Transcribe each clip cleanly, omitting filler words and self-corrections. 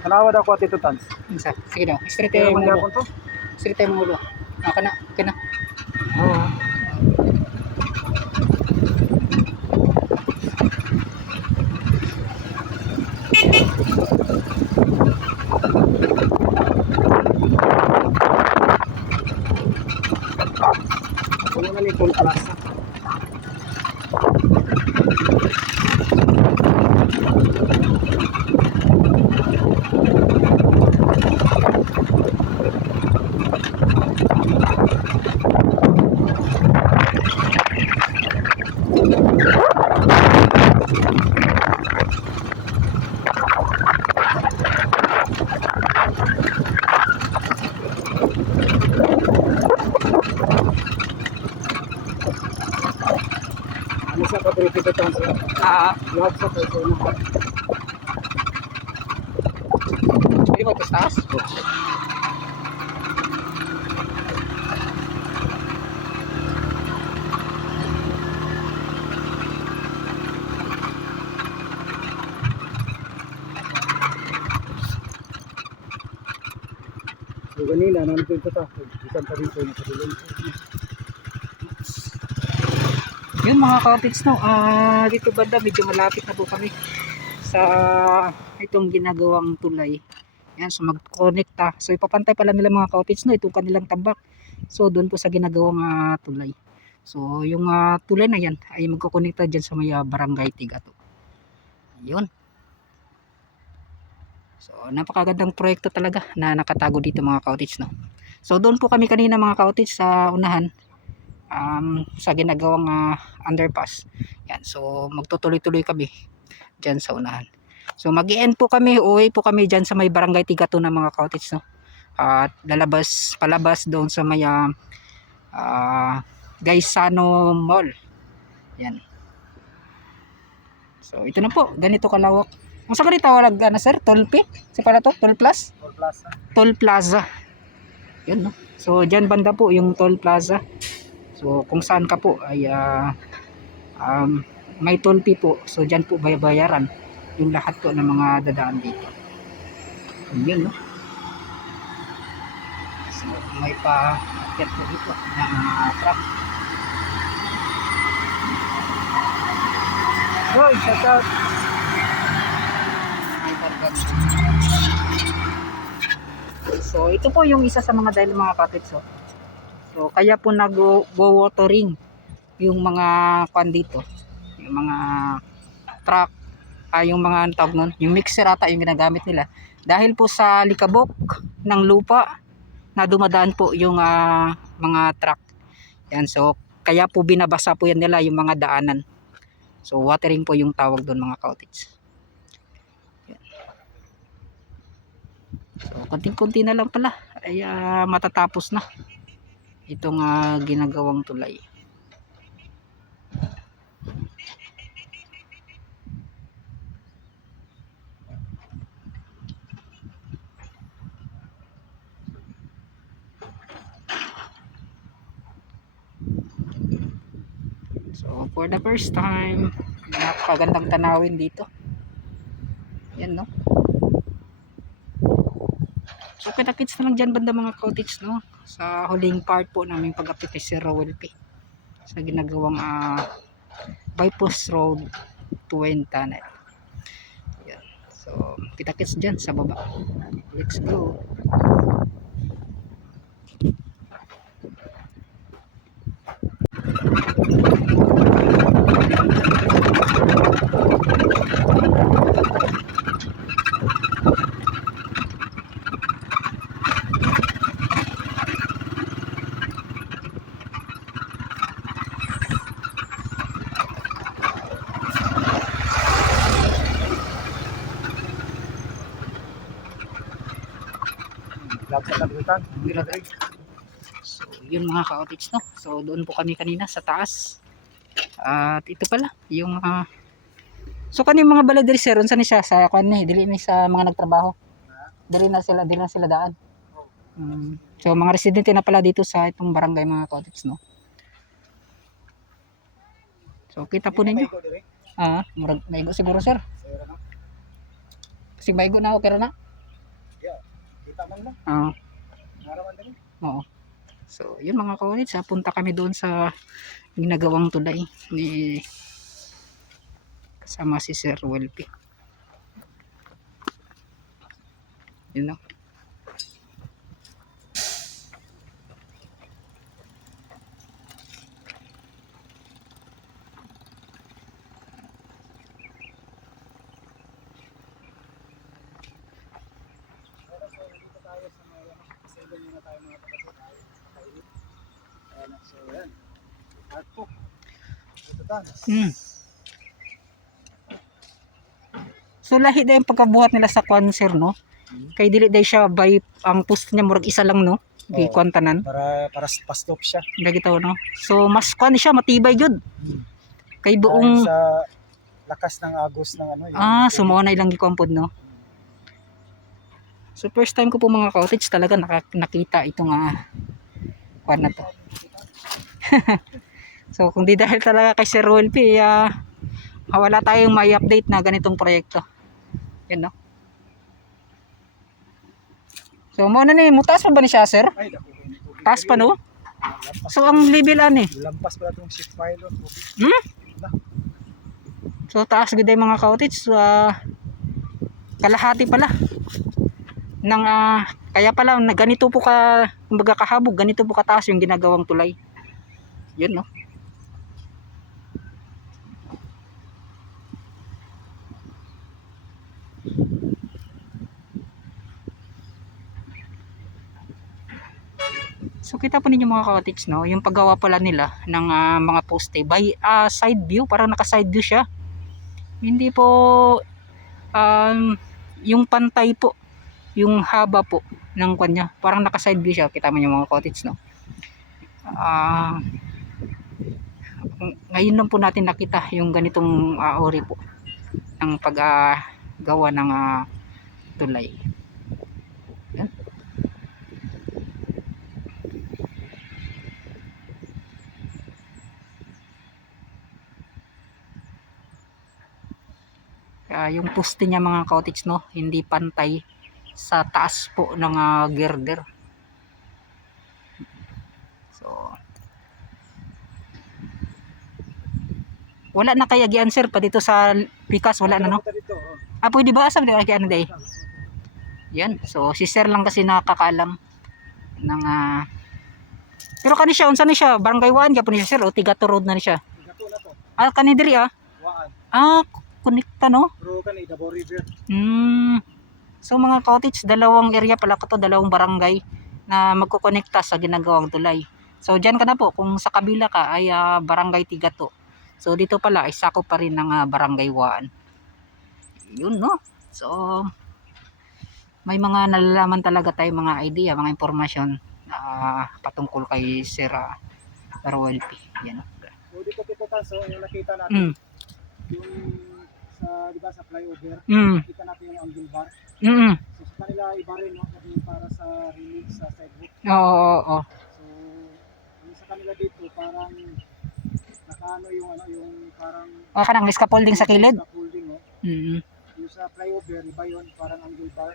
Kalawad ako at ito tans. Isa. Sige daw. Straight tayo yung ulo. Straight tayo yung ulo. Okay na. Okay na. Oo. Ano na nito ang kalasa? Ano sa patrupit ito ang lahat sa persona. Pwede mo taas? So kanina, nandun ito ta. Ikan pa dito na patulong. Yun mga ka-otics no. Dito banda medyo malapit na po kami sa itong ginagawang tulay. Yan, so mag-connecta. So ipapantay pala nila mga ka-otics no, itong kanilang tambak. So doon po sa ginagawang tulay. So yung tulay na yan ay magko-connecta diyan sa may barangay Tigato. Yun. So napakagandang proyekto talaga na nakatago dito mga ka-otics no. So doon po kami kanina mga ka-otics sa unahan sa ginagawang underpass. Yan, so magtutuloy-tuloy kami diyan sa unahan. So mag-i-end po kami, uwi po kami diyan sa may barangay Tigato na mga ka-otics no. At palabas doon sa may Gaisano Mall. Yan. So ito na po, ganito kalawak. Kung saan ganito tawag sir? Tolpi? Si para to? Toll Plus? Toll Plaza. Toll Plaza. Yun no. So diyan banda po yung Toll Plaza. So kung saan ka po ay may toll fee po. So diyan po bayaran yung lahat po ng mga dadaan dito. Yun no. So may pa-akit po dito ng truck. Hoy, shout out. So ito po yung isa sa mga dahil mga ka-otics. So kaya po nag-watering yung mga kwan dito, yung mga truck, yung mga tawag nun, yung mixer ata yung ginagamit nila. Dahil po sa likabok ng lupa na dumadaan po yung mga truck. Yan, so kaya po binabasa po yan nila yung mga daanan. So watering po yung tawag doon mga ka-otics. So konting-konti na lang pala ay matatapos na itong ginagawang tulay. So for the first time, napakagandang tanawin dito. Yan no. So kita-kits na lang dyan banda mga ka-otics no, sa huling part po namin pag-apit kay Sir Rowell P sa ginagawang bypass road 20 tunnel. Yan. So kita-kits dyan sa baba. Let's go. So yun mga ka-otics no. So doon po kami kanina sa taas. At ito pala yung so kaning mga balay diri sir, unsa ni siya sa kan ni dili ni sa mga nagtrabaho. Dili na sila daan. So mga residente na pala dito sa itong barangay mga ka-otics no. So kita po ninyo. Murag maigo siguro sir. Sira na. Kasi maigo na okay ra na. Yeah. Kita man lang. Naraman din. Oo. So, yun mga kaunits, punta kami doon sa ginagawang tulay ni kasama si Sir Welpy. Yun no. So, yan. At po. Ito ta. So lahi na yung pagkabuhat nila sa kwan sir no. Kay dili day siya by ang post niya murag isa lang no. Gi Oo. kwan tanan. Para pa-stop siya. Lagi taw no. So mas kwan siya matibay jud. Kay Dahil buong sa lakas ng agos ng ano. sumuo na ilang gikumpod no. So first time ko po mga cottage talaga nakita itong kwan na to. So kung di dahil talaga kay Sir Welpy, wala tayong may update na ganitong proyekto. Yan no. So mo na ni mutas pa ba ni siya sir? Ay, dako. Taas pa no? So ang level ani. Lampas pala itong ship pilot. So taas gid mga cottage. Kalahati pala ng kaya pala na ganito po ka kumbaga kahabog, ganito po kataas yung ginagawang tulay. Yun no. So kita po ninyo mga cottage no, yung paggawa pala nila ng mga poste by side view, parang naka side view siya. Hindi po yung pantay po, yung haba po ng kanya, parang naka side view siya. Kita mo yung mga cottage no. Ngayon lang po natin nakita yung ganitong ori po ng paggawa ng tulay. Yan. Yung poste niya mga cottage no, hindi pantay sa taas po ng girder. So wala na kaya gian sir pa dito sa Pikas, wala na no. Pwede ba asam na kaya ano day? Yan. So si sir lang kasi nakakaalam ng pero kani siya unsa ni siya? Barangay 1 gyapon ni siya sir o Tigato Road na ni siya? Tigato na to. Kani diri Waan. Konekta no? Pero kani Davao River. So mga cottage, dalawang area pala ko to, dalawang barangay na magkokonekta sa ginagawang tulay. So diyan ka na po kung sa kabila ka ay barangay Tigato. So dito pala ay sakop pa rin ng barangay 1. Yun no. So may mga nalalaman talaga tayo mga idea, mga impormasyon patungkol kay Sir Welpy. Yan. So dito so yung nakita natin yung sa di ba sa flyover, nakita natin yung angle bar. So sa kanila iba rin no, para sa relief sa sidewalk. Oo. So yung sa kanila dito parang nakaano yung yung parang kanang scaffolding sa kilid. Scaffolding no. Yung sa flyover iba yun, parang angle bar.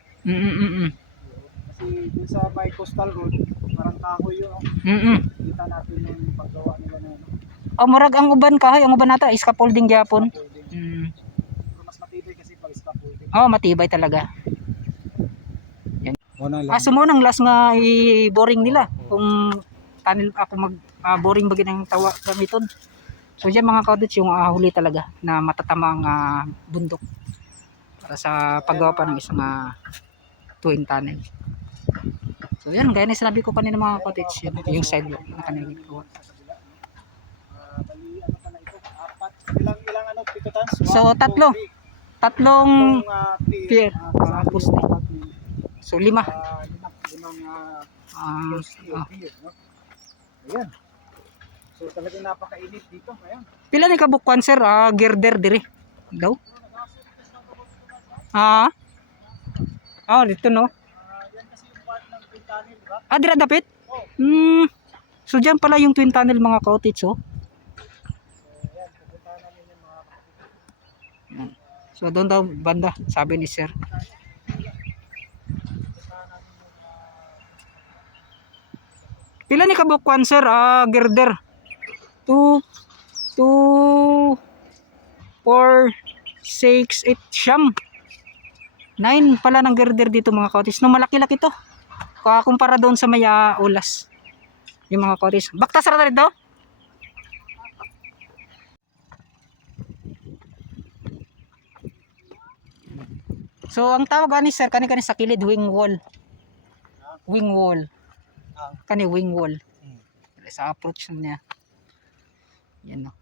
Kasi dun sa may coastal road, parang kahoy yun no. Kita natin yung paggawa nila na murag ang uban kahoy, ang uban nata scaffolding gyapon. Mas matibay kasi pag scaffolding. Matibay talaga. Yan. Sumunang last nga i-boring nila. Kung tunnel ako mag-boring bagay ng tawa gamiton. So diyan mga cottage yung huli talaga na matatamang bundok para sa paggawa pa ng isang twin tunnel. So yan, gaya na sinabi ko kanina mga cottage, yung sidewalk na kanina ginawa. Ilang Tito Tans? So tatlong pier poste. So 5. Ayan. So talagang napakainit dito. Ayan. Pila ni kabukwan sir? Girder diri. Daw? Dito no. Yan kasi yung part ng twin tunnel, di ba? Dira dapit? So diyan pala yung twin tunnel mga cottage oh. So ayan, pupuntahan namin yung mga Yan. So doon daw banda, sabi ni sir. Pila ni kabukwan sir? Girder. 2, 2, 4, 6, 8, siyam. 9 pala ng girder dito mga cottage. No, malaki-laki to. Kumpara doon sa may ulas. Yung mga cottage. Baktas ra rin daw? So ang tawag ani sir kani sa kilid wing wall. Wing wall. Kani wing wall. Sa approach niya. Yan no.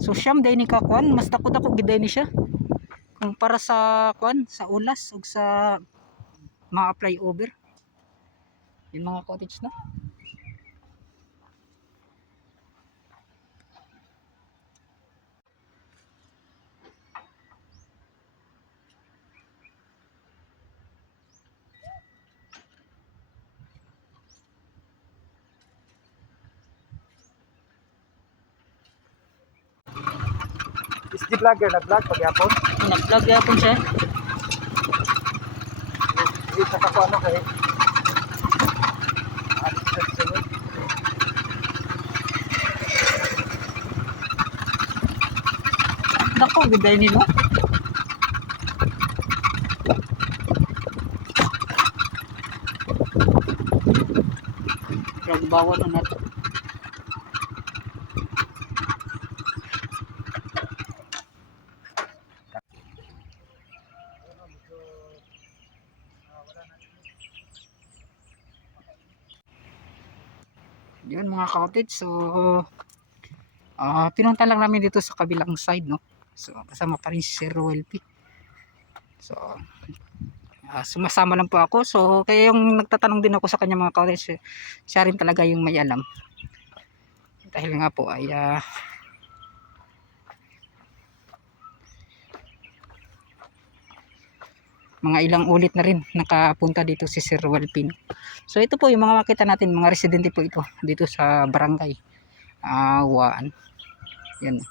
So siyam day ni kakuan, mas dako-dako gid ni siya. Kung para sa kuan, sa ulas ug sa ma-apply over. Yung mga cottage na. Is the vlogger nag-vlog pagyapon? Nag-vlog yapon siya. Hindi sa kako ano kay. Dako gid ni no. Ragbawan na nato. Yun mga cottage. So pinunta lang namin dito sa kabilang side no. So kasama pa rin si Sir Ruel P. So sumasama lang po ako. So kaya yung nagtatanong din ako sa kanya mga cottage, siya rin talaga yung may alam. Dahil nga po ay mga ilang ulit na rin nakapunta dito si Sir Ruel P. So ito po yung mga makita natin, mga residente po ito dito sa barangay Waan. Yan.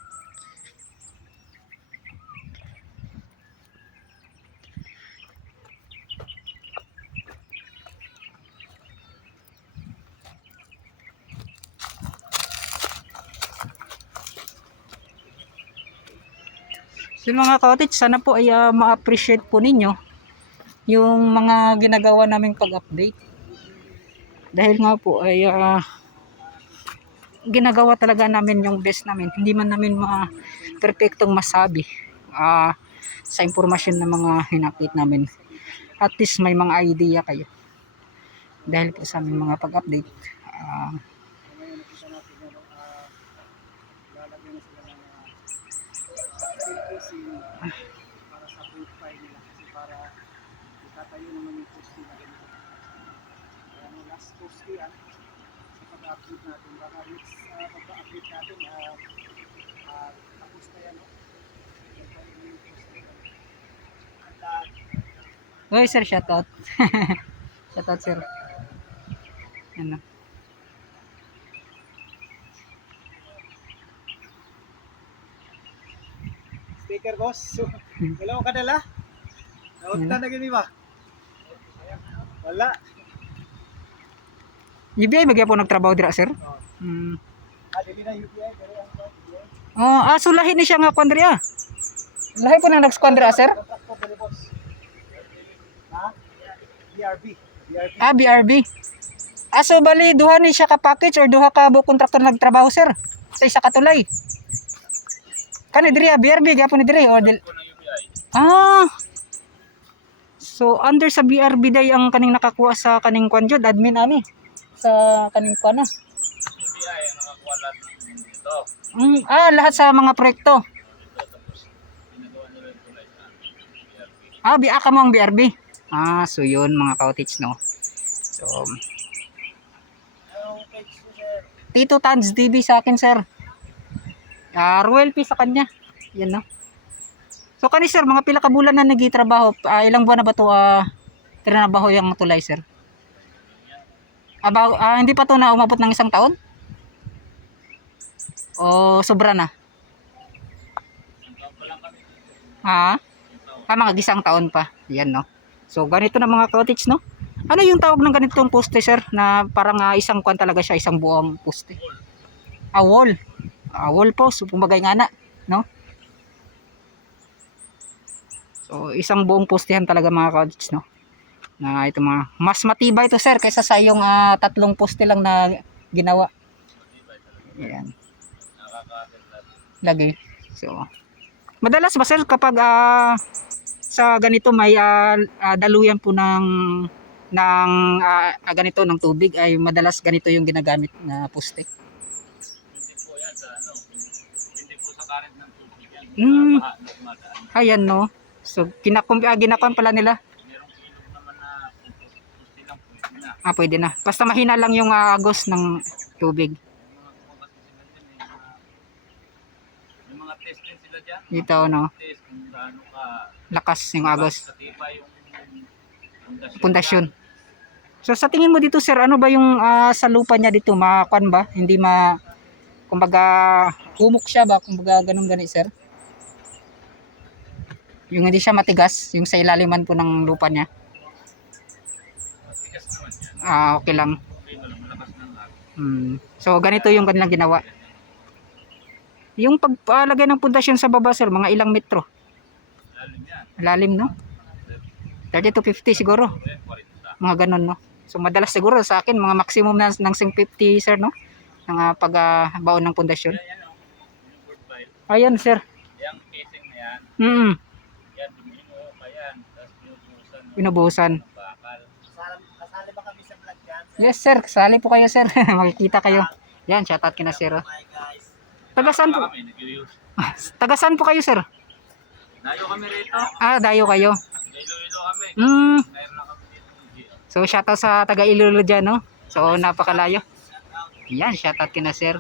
So mga cottage, sana po ay ma-appreciate po ninyo yung mga ginagawa naming pag-update. Dahil nga po ay ginagawa talaga namin yung best namin. Hindi man namin perfectong masabi sa impormasyon na mga hinakit namin. At least may mga idea kayo. Dahil po sa aming mga pag-update. Para sa profile nila kasi para itatayo naman yung posti na ganito. Kaya no, last posti yan sa pag-update natin. Baka next pag-update natin tapos na yan. No? Yung posti na. Oy sir, shoutout. Shoutout sir. Ano? Sticker boss. So, wala ko kadala. Naunta na gini ba? Wala. UBI bagay po nagtrabaho dira sir? Dili na UBI pero ang UBI. So lahi ni siya nga kwandria. Lahi po nang nag-squandria sir? Kontrakto dili boss. Ha? BRB. BRB. So bali duha ni siya ka package or duha ka buong kontraktor nagtrabaho sir? Sa isa ka tulay. Kani diri BRB gyapon ni diri o So under sa BRB day ang kaning nakakuha sa kaning kwan jud admin ani sa kaning kwan na. BI ang nakakuha lahat ng ito. Lahat sa mga proyekto. Ginagawa nila yung tulay sa BRB. Ka mo ang BRB. So yun mga cottage no. So Tito Tans TV sa akin sir. Ruel P sa kanya. Yan no. So kani sir, mga pila ka bulan na nagitrabaho. Ilang buwan na ba to trinabaho yung tulay sir? Hindi pa to na umabot ng isang taon? O sobra na? Isang taon pa lang kami dito. Ha? Mga gisang taon pa. Yan, no? So, ganito na mga cottage, no? Ano yung tawag ng ganitong poste, sir? Na parang isang kwan talaga siya, isang buong poste. Wall. Wall post, kumbaga nga na, no? So, isang buong postehan talaga mga cottage, no? Na ito mga, mas matibay ito, sir, kaysa sa yung tatlong poste lang na ginawa. Yan. Lagi. So, madalas ba, sir, kapag sa ganito may daluyan po ng ganito ng tubig, ay madalas ganito yung ginagamit na poste. Hindi po yan sa ano. Hindi po sa current ng tubig yan. Baha na dumadaan. Ayan, no. So, ginapan pala nila. Merong ilog naman na pusti lang pwede na. Pwede na. Basta mahina lang yung agos ng tubig. May mga test din sila dyan. Dito, no. Test kung gaano ka Lakas yung agos. katibay yung Pundasyon. So, sa tingin mo dito, sir, ano ba yung sa lupa niya dito? Makuan ba? Hindi kumbaga, humok siya ba? Kumbaga, ganun sir. Yung hindi siya matigas, yung sa ilaliman po ng lupa niya. Tigas naman yan. Okay lang. Okay na lang, malakas ng agos. So, ganito yung kanilang ginawa. Yung pagpalagay ng pundasyon sa baba, sir, mga ilang metro? Lalim yan. Lalim, no? 30 to 50 siguro. 40. Mga ganun, no? So, madalas siguro sa akin, mga maximum ng 50, sir, no? Ng pagbaon ng pundasyon. Yan o. Yung board pile. Ayan, sir. Yung casing na yan. Yan, binuo pa yan. Tapos Binubuhusan. ng bakal. Kasali ba kami sa vlog dyan? Yes, sir. Kasali po kayo, sir. Makikita kayo. Yan, shoutout kina sir. Oh. Hi guys. Tagasan po. Kami, nag-use. Tagasan po kayo, sir. Dayo kami rito. Dayo kayo. Iloilo kami. Hmm. Mayroon na kami dito ng GL. So, shoutout sa taga Iloilo dyan, no? So, napakalayo. Yan, shoutout kina sir.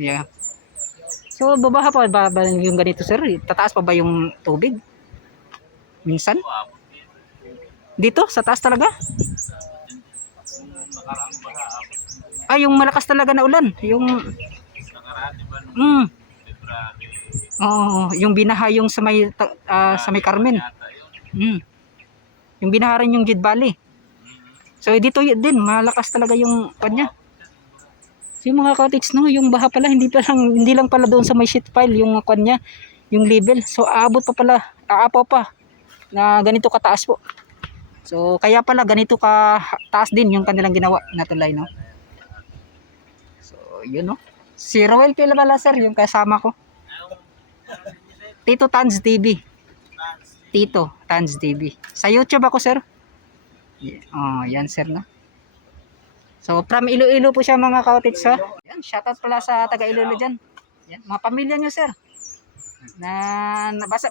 Yeah. So, babaha pa ba yung ganito, sir? Tataas pa ba yung tubig? Minsan? Dito? Sa taas talaga? Yung malakas talaga na ulan. Yung Nakaraan, di ba, nung February, yung binaha yung sa may Carmen. yata yun. Yung binaha rin yung Jid Valley. So dito din malakas talaga yung kanya. So, yung mga cottage, no, yung baha pala hindi lang pala doon sa may sheet pile yung kanya, yung level. So aapaw pa na ganito kataas po. So kaya pala ganito ka taas din yung kanilang ginawa na tulay, no. So yun, no. Si Roel pala, sir, yung kasama ko. Tito Tans TV. Tito Tans TV. Sa YouTube ako, sir. Yan, sir, no. So from Iloilo po siya, mga cottage, ha. Yan, shoutout pala sa taga Iloilo diyan. Yan, mga pamilya niyo, sir.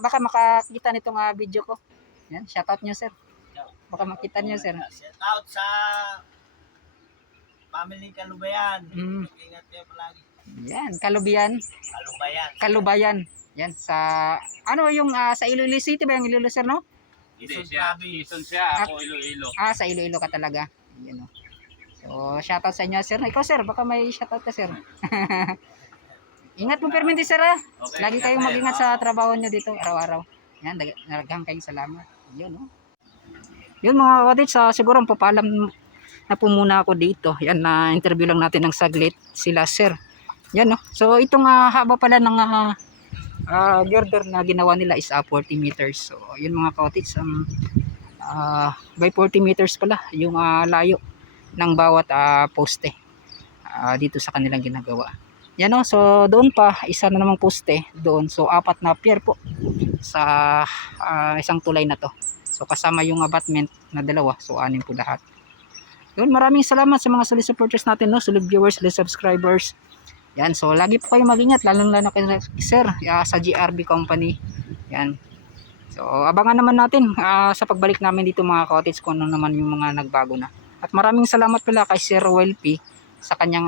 Baka makakita nitong video ko. Yan, shoutout niyo, sir. Baka makita niyo, sir. Shout out sa family Kalubayan. Ingat kayo palagi. Yan, Kalubayan. Kalubayan. Yan, sa yung sa Iloilo City ba yung Iloilo, sir, no? Hindi siya. Quezon siya. Ako Iloilo. Sa Iloilo ka talaga. Yan, no. So, shoutout sa inyo, sir. Ikaw, sir, baka may shoutout ka, sir. Ingat po permente, sir, ha? Okay, Lagi kayong mag-ingat sa trabaho nyo dito, araw-araw. Yan, naraghang kayong salamat. Yun, no? Yun, mga cottage, siguro papaalam na po muna ako dito. Yan, na-interview lang natin ng saglit sila, sir. Yan, no? So, itong haba pala ng girder na ginawa nila is 40 meters. So, yun, mga cottage, by 40 meters pala yung layo ng bawat poste dito sa kanilang ginagawa. Yan, no? So doon pa isa na namang poste doon. So 4 na pier po sa isang tulay na to. So kasama yung abutment na dalawa. So 6 po lahat. Doon, maraming salamat sa mga solid supporters natin, no? Solid viewers, solid subscribers. Yan, so lagi po kayo mag-ingat, lalong-lalo kay sir sa GRB company. Yan. So abangan naman natin sa pagbalik namin dito, mga cottage, kung ano naman yung mga nagbago na. At maraming salamat pala kay Sir Roel P sa kanyang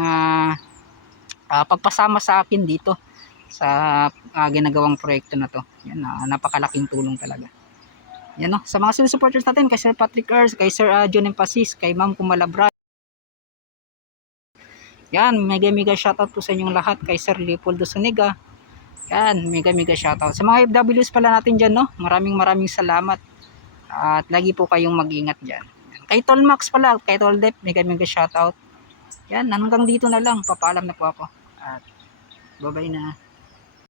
pagpasama sa akin dito sa ginagawang proyekto na to. Yan, napakalaking tulong talaga. Yan, no? Sa mga supporters natin, kay Sir Patrick Ers, kay Sir John Empasis, kay Ma'am Kumalabra. Yan, mega shoutout po sa inyong lahat, kay Sir Leopoldo Suniga, Yan, mega shoutout. Sa mga FWs pala natin dyan, no? Maraming salamat. At lagi po kayong mag-ingat dyan. Kay Tolmax pala, kay Toldep, mega shoutout. Yan, hanggang dito na lang. Papaalam na po ako. At bye-bye na.